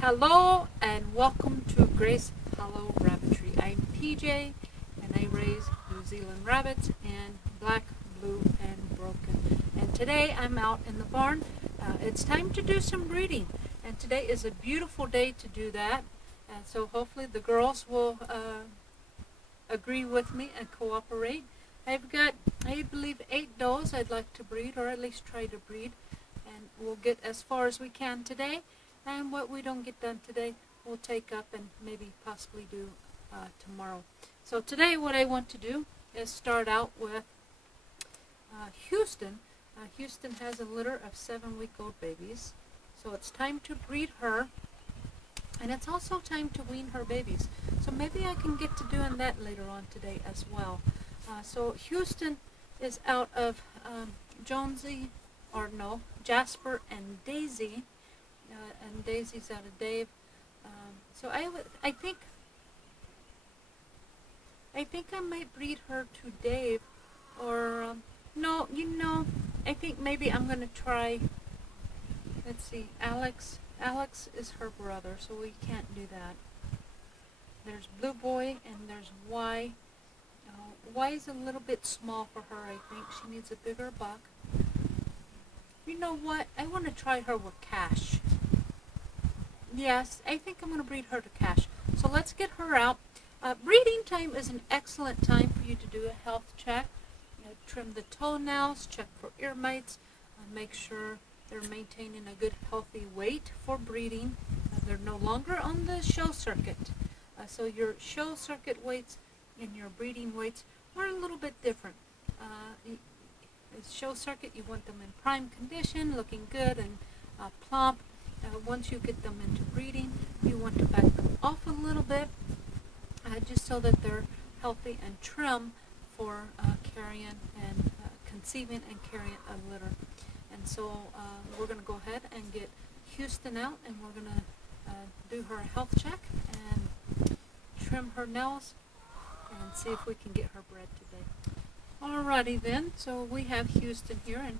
Hello and welcome to Grace Hollow Rabbitry. I'm PJ and I raise New Zealand rabbits in black, blue, and broken. And today I'm out in the barn. It's time to do some breeding, and today is a beautiful day to do that. And so hopefully the girls will agree with me and cooperate. I've got, I believe, 8 does I'd like to breed, or at least try to breed. And we'll get as far as we can today. And what we don't get done today, we'll take up and maybe possibly do tomorrow. So today what I want to do is start out with Houston. Houston has a litter of 7-week-old babies. So it's time to breed her. And it's also time to wean her babies. So maybe I can get to doing that later on today as well. So Houston is out of Jasper and Daisy. And Daisy's out of Dave. So I think I might breed her to Dave, or no, I think maybe I'm gonna try. Let's see, Alex. Alex is her brother, so we can't do that. There's Blue Boy and there's Y. Y is a little bit small for her. I think she needs a bigger buck. You know what? I want to try her with Cash. Yes, I think I'm going to breed her to Cash. So let's get her out. Breeding time is an excellent time for you to do a health check. Trim the toenails, check for ear mites, make sure they're maintaining a good healthy weight for breeding. They're no longer on the show circuit. So your show circuit weights and your breeding weights are a little bit different. Show circuit, you want them in prime condition, looking good and plump. Once you get them into breeding, you want to back them off a little bit, just so that they're healthy and trim for carrying and conceiving and carrying a litter. And so we're going to go ahead and get Houston out, and we're going to do her health check and trim her nails and see if we can get her bred today. Alrighty then, so we have Houston here, and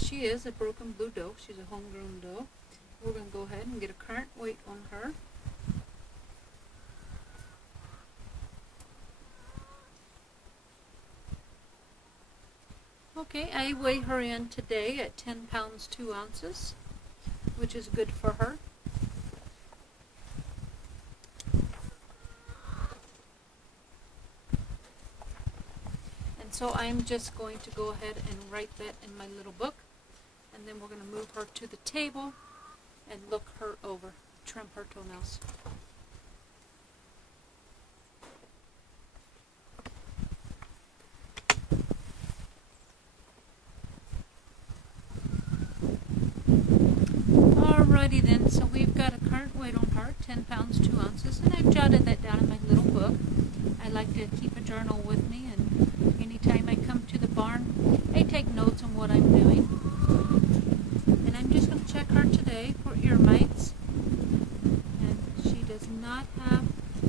she is a broken blue doe. She's a homegrown doe. We're going to go ahead and get a current weight on her. Okay, I weigh her in today at 10 pounds 2 ounces, which is good for her. And so I'm just going to go ahead and write that in my little book, and then we're going to move her to the table and look her over, trim her toenails. Alrighty then, so we've got a current weight on her, 10 pounds 2 ounces, and I've jotted that down in my little book. I like to keep a journal with me, and anytime I come to the barn, I take notes on what I'm doing. And I'm just going to check her today for ear mites. And she does not have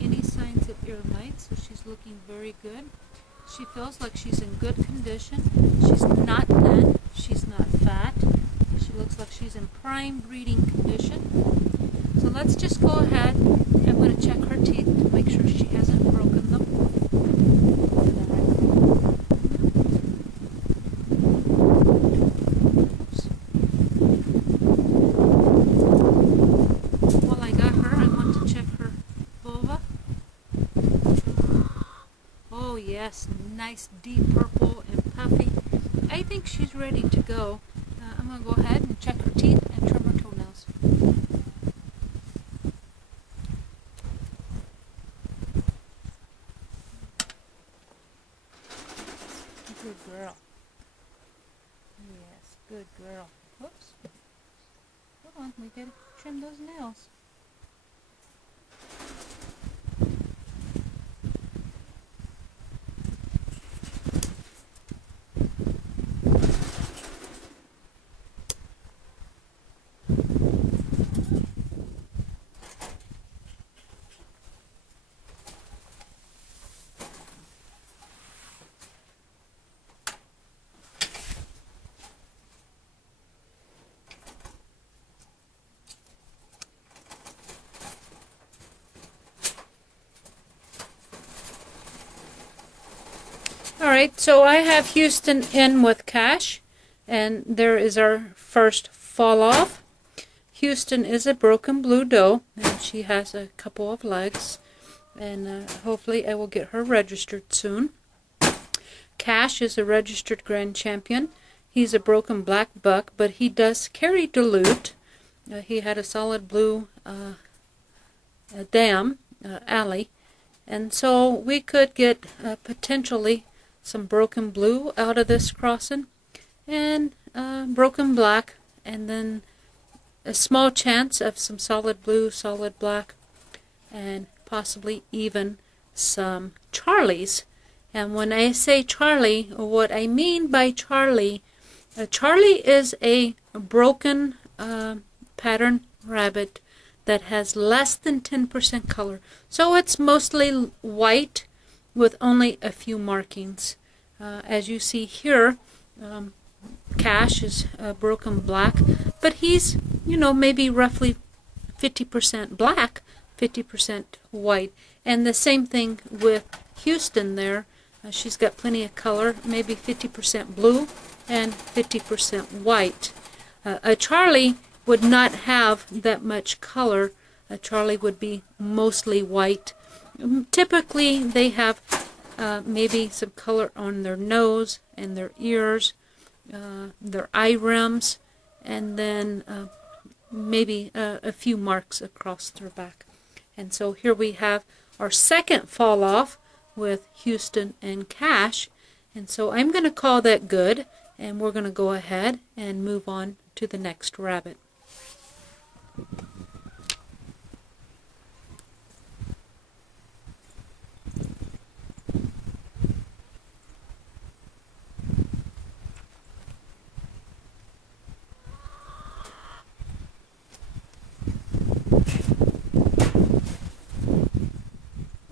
any signs of ear mites, so she's looking very good. She feels like she's in good condition. She's not thin. She's not fat. She looks like she's in prime breeding condition. So let's just go ahead. I'm going to check her teeth to make sure she hasn't broken them. While I got her, I want to check her Boba. Oh yes, nice deep purple and puffy. I think she's ready to go. I'm going to go ahead and check her teeth and trim her toenails. Good girl. Yes, good girl. Whoops. Hold on, we gotta trim those nails. Alright, so I have Houston in with Cash, and there is our first fall off. Houston is a broken blue doe, and she has a couple of legs, and hopefully I will get her registered soon. Cash is a registered Grand Champion. He's a broken black buck, but he does carry dilute. He had a solid blue dam, alley, and so we could get potentially some broken blue out of this crossing, and broken black, and then a small chance of some solid blue, solid black, and possibly even some Charlies. And when I say Charlie, what I mean by Charlie, Charlie is a broken pattern rabbit that has less than 10% color. So it's mostly white with only a few markings. As you see here, Cash is broken black, but he's, you know, maybe roughly 50% black, 50% white. And the same thing with Houston there. She's got plenty of color, maybe 50% blue and 50% white. A Charlie would not have that much color. A Charlie would be mostly white. Typically they have maybe some color on their nose and their ears, their eye rims, and then maybe a few marks across their back. And so here we have our second fall off with Houston and Cash, and so I'm going to call that good, and we're going to go ahead and move on to the next rabbit.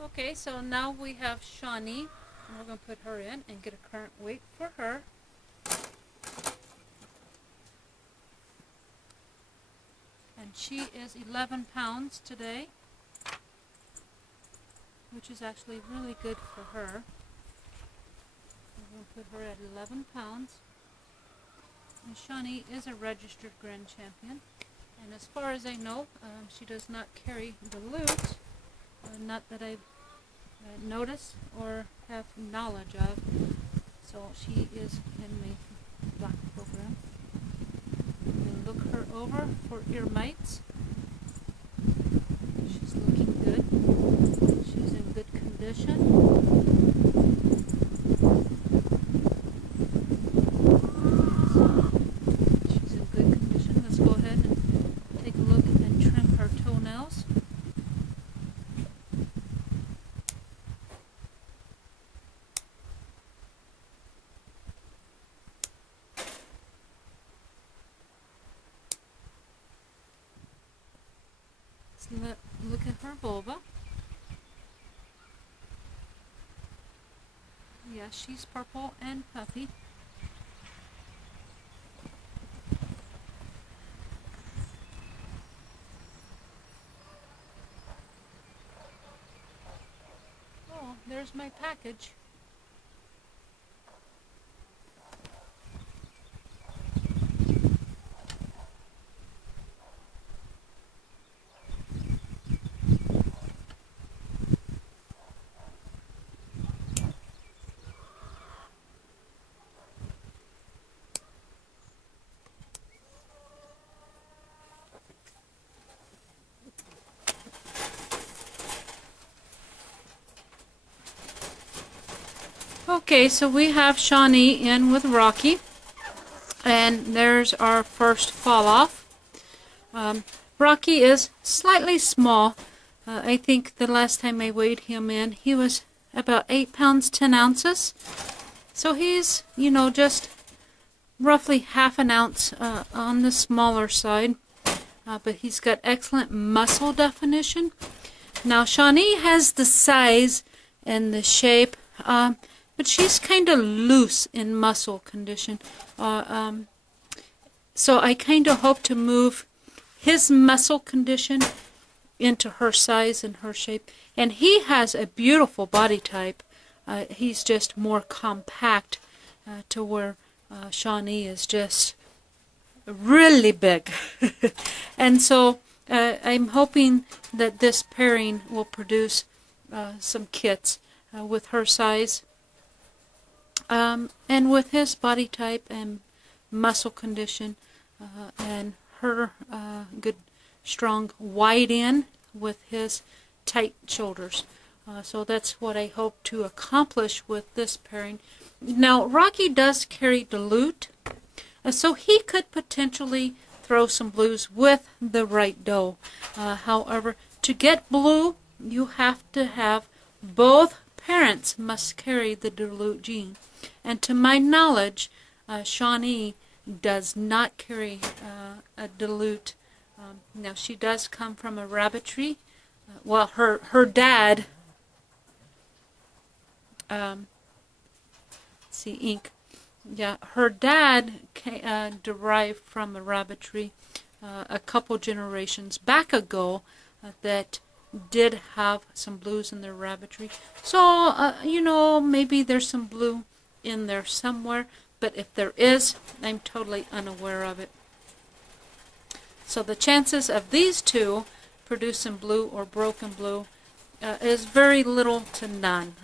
Okay, so now we have Shawnee, and we're going to put her in and get a current weight for her. And she is 11 pounds today, which is actually really good for her. We're going to put her at 11 pounds. And Shawnee is a registered Grand Champion. And as far as I know, she does not carry dilute. Not that I've noticed or have knowledge of. So she is in my black program. And look her over for ear mites. She's looking good. She's in good condition. She's in good condition. Let's go ahead and take a look and trim her toenails. Look at her Boba. Yeah, she's purple and puffy. Oh, there's my package. Okay, so we have Shawnee in with Rocky, and there's our first fall off. Rocky is slightly small. I think the last time I weighed him in, he was about 8 pounds 10 ounces. So he's, you know, just roughly half an ounce on the smaller side, but he's got excellent muscle definition. Now Shawnee has the size and the shape, but she's kind of loose in muscle condition. So I kind of hope to move his muscle condition into her size and her shape. And he has a beautiful body type. He's just more compact to where Shawnee is just really big. And so I'm hoping that this pairing will produce some kits with her size and with his body type and muscle condition and her good strong wide in with his tight shoulders. So that's what I hope to accomplish with this pairing. Now Rocky does carry dilute, so he could potentially throw some blues with the right doe. However, to get blue, you have to have both parents must carry the dilute gene. And to my knowledge, Shawnee does not carry a dilute. Now she does come from a rabbitry. Well, her dad, see ink. Yeah, her dad derived from a rabbitry a couple generations back ago that did have some blues in their rabbitry. So, you know, maybe there's some blue in there somewhere, but if there is, I'm totally unaware of it. So the chances of these two producing blue or broken blue is very little to none.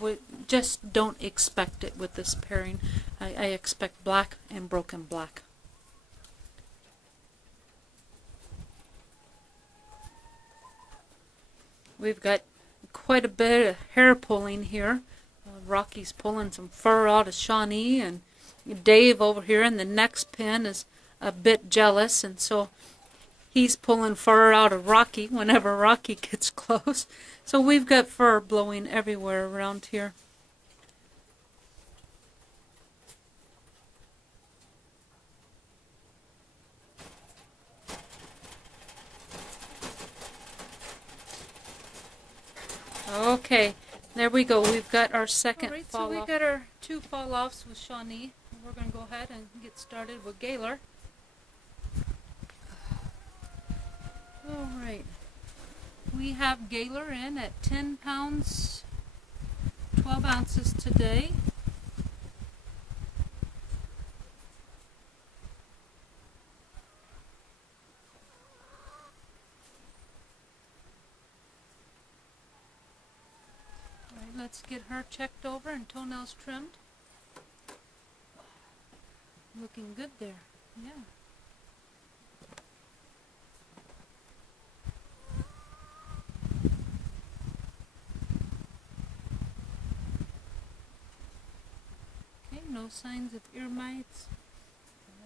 We just don't expect it with this pairing. I expect black and broken black. We've got quite a bit of hair pulling here. Rocky's pulling some fur out of Shawnee, and Dave over here in the next pen is a bit jealous, and so he's pulling fur out of Rocky whenever Rocky gets close. So we've got fur blowing everywhere around here. Okay, there we go. We've got our second fall off. So we got our two fall offs with Shawnee. We're going to go ahead and get started with Gayler. Alright, we have Gayler in at 10 pounds, 12 ounces today. Alright, let's get her checked over and toenails trimmed. Looking good there, yeah. No signs of ear mites.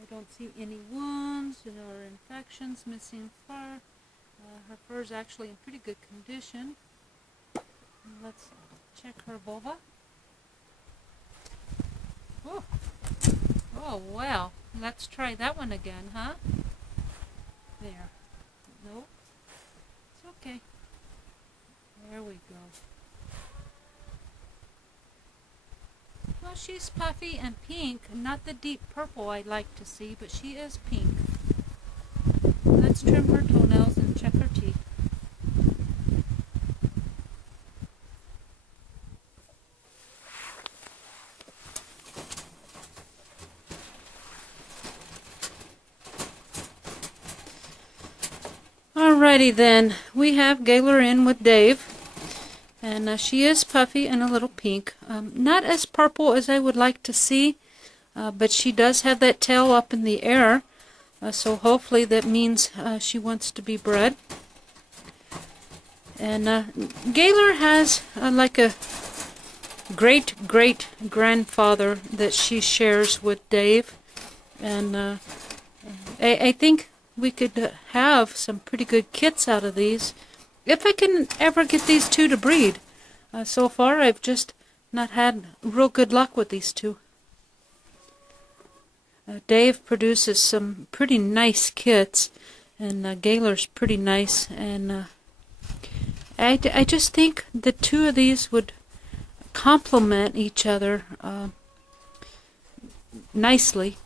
I don't see any wounds or infections, missing fur. Her fur is actually in pretty good condition. Let's check her Boba. Oh, oh well. Let's try that one again, huh? There. Nope. It's okay. There we go. Well, she's puffy and pink, not the deep purple I'd like to see, but she is pink. Let's trim her toenails and check her teeth. Alrighty then, we have Gayler in with Dave. And she is puffy and a little pink. Not as purple as I would like to see, but she does have that tail up in the air. So hopefully that means she wants to be bred. And Gayler has like a great-great-grandfather that she shares with Dave. And I think we could have some pretty good kits out of these. If I can ever get these two to breed. So far I've just not had real good luck with these two. Dave produces some pretty nice kits, and Gayler's pretty nice, and I just think the two of these would complement each other nicely.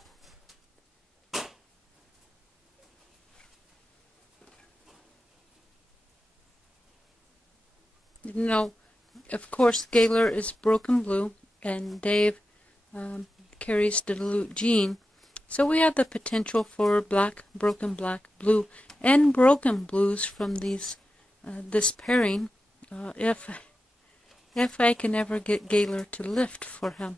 You know, of course, Gayler is broken blue, and Dave carries the dilute gene. So we have the potential for black, blue, and broken blues from these this pairing. If I can ever get Gayler to lift for him.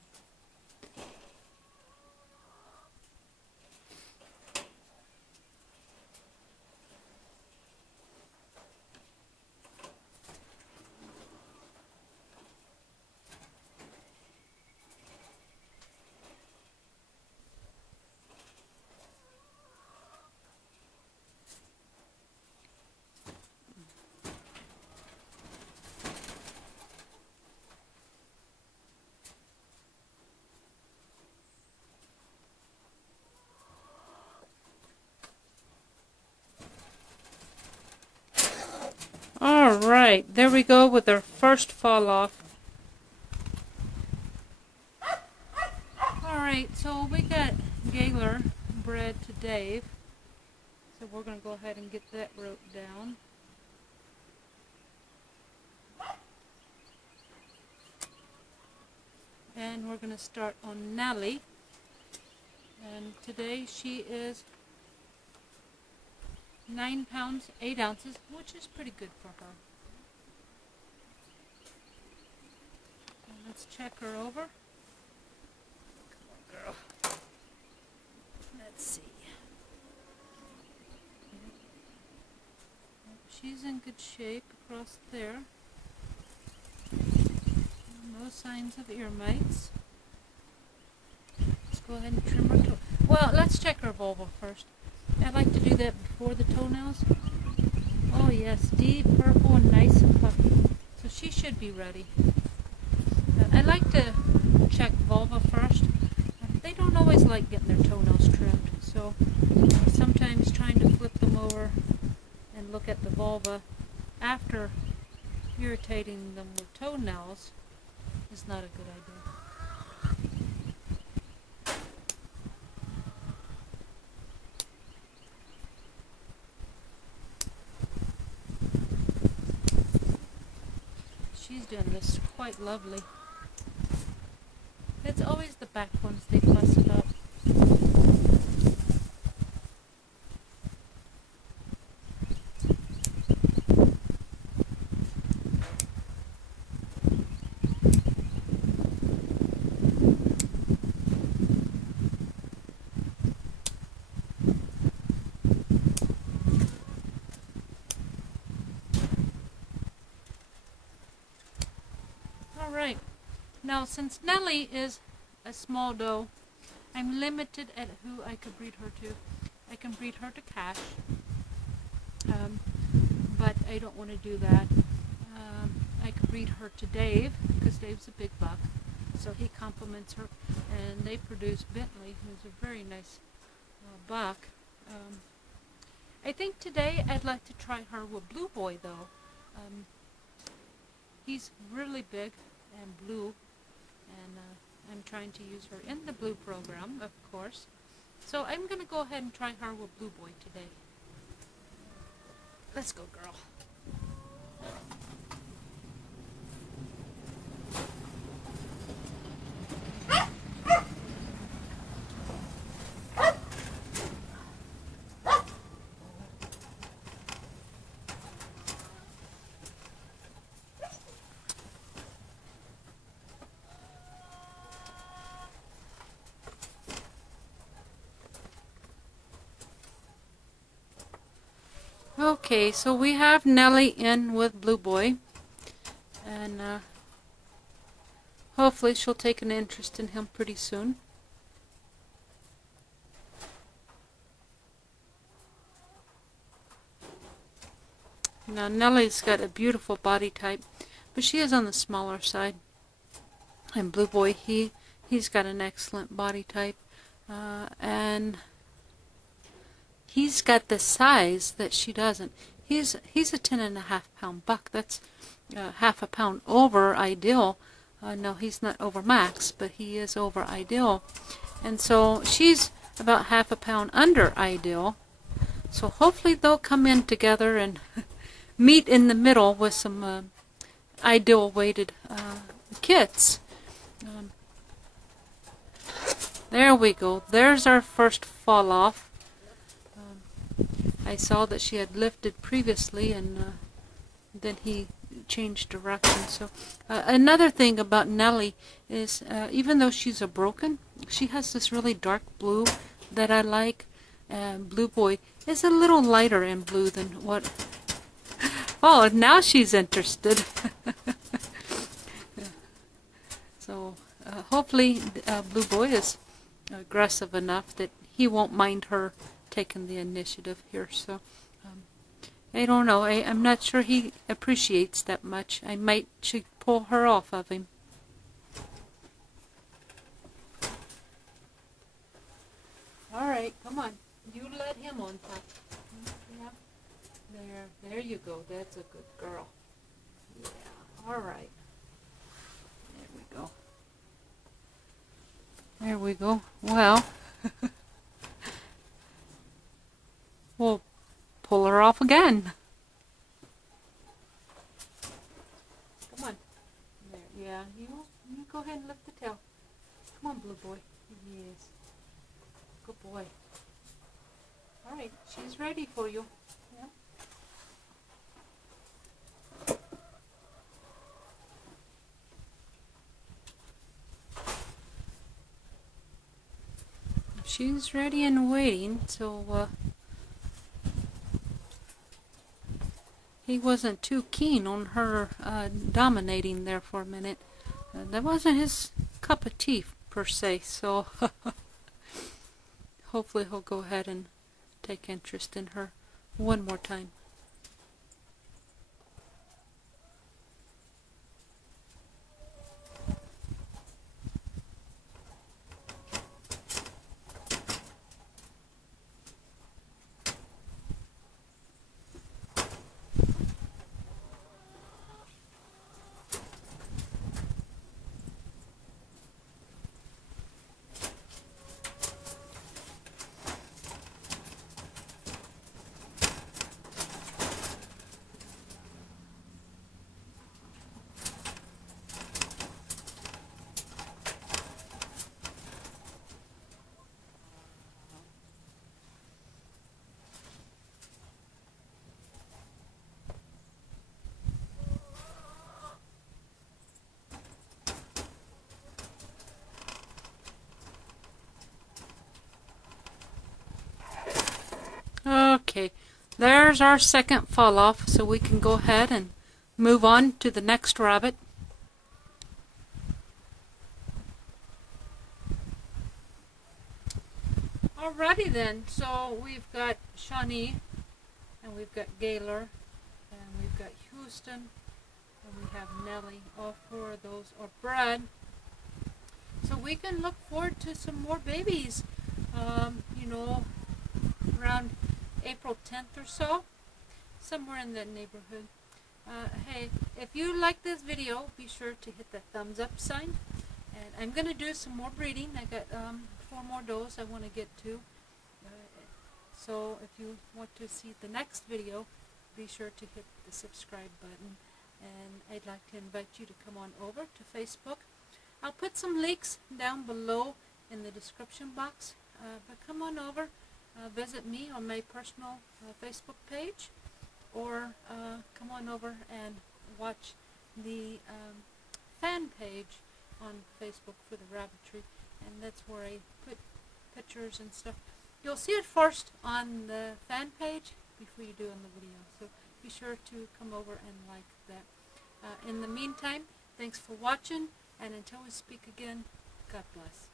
Alright, there we go with our first fall off. Alright, so we got Gayler bred to Dave. So we're going to go ahead and get that rope down. And we're going to start on Nellie. And today she is 9 pounds, 8 ounces, which is pretty good for her. And let's check her over. Come on, girl. Let's see. She's in good shape across there. No signs of ear mites. Let's go ahead and trim her toe. Well, let's check her vulva first. I like to do that before the toenails. Oh yes, deep purple and nice and puffy. So she should be ready. I like to check vulva first. They don't always like getting their toenails trimmed. So sometimes trying to flip them over and look at the vulva after irritating them with toenails is not a good idea. She's doing this quite lovely. It's always the back ones they fuss about. Alright, now since Nellie is a small doe, I'm limited at who I could breed her to. I can breed her to Cash, but I don't want to do that. I could breed her to Dave, because Dave's a big buck, so he complements her, and they produce Bentley, who's a very nice buck. I think today I'd like to try her with Blue Boy, though. He's really big and blue, and I'm trying to use her in the blue program, of course. So I'm going to go ahead and try her with Blue Boy today. Let's go, girl. Okay, so we have Nellie in with Blue Boy, and hopefully she'll take an interest in him pretty soon. Now Nellie's got a beautiful body type, but she is on the smaller side. And Blue Boy, he's got an excellent body type, and he's got the size that she doesn't. He's a 10.5 pound buck. That's half a pound over ideal. No, he's not over max, but he is over ideal. And so she's about half a pound under ideal. So hopefully they'll come in together and meet in the middle with some ideal weighted kits. There we go. There's our first fall off. I saw that she had lifted previously, and then he changed direction. So another thing about Nellie is even though she's a broken, she has this really dark blue that I like. Blue Boy is a little lighter in blue than what... Oh, now she's interested. So hopefully Blue Boy is aggressive enough that he won't mind her taking the initiative here. So I don't know. I'm not sure he appreciates that much. I should pull her off of him. All right, come on. You let him on top. Yeah. There you go. That's a good girl. Yeah. All right. There we go. There we go. Well, we'll pull her off again. Come on. There. Yeah. You go ahead and lift the tail. Come on, Blue Boy. Yes. Good boy. All right, she's ready for you. Yeah. She's ready and waiting, so he wasn't too keen on her dominating there for a minute. That wasn't his cup of tea, per se, so hopefully he'll go ahead and take interest in her one more time. Okay, there's our second fall off, so we can go ahead and move on to the next rabbit. Alrighty then, so we've got Shawnee, and we've got Gayler, and we've got Houston, and we have Nellie. All four of those are bred. So we can look forward to some more babies, you know, around April 10th or so, somewhere in that neighborhood. Hey, if you like this video, be sure to hit the thumbs up sign. And I'm going to do some more breeding. I got 4 more does I want to get to. So if you want to see the next video, be sure to hit the subscribe button. And I'd like to invite you to come on over to Facebook. I'll put some links down below in the description box. But come on over. Visit me on my personal Facebook page, or come on over and watch the fan page on Facebook for the rabbitry, and that's where I put pictures and stuff. You'll see it first on the fan page before you do on the video, so be sure to come over and like that. In the meantime, thanks for watching, and until we speak again, God bless.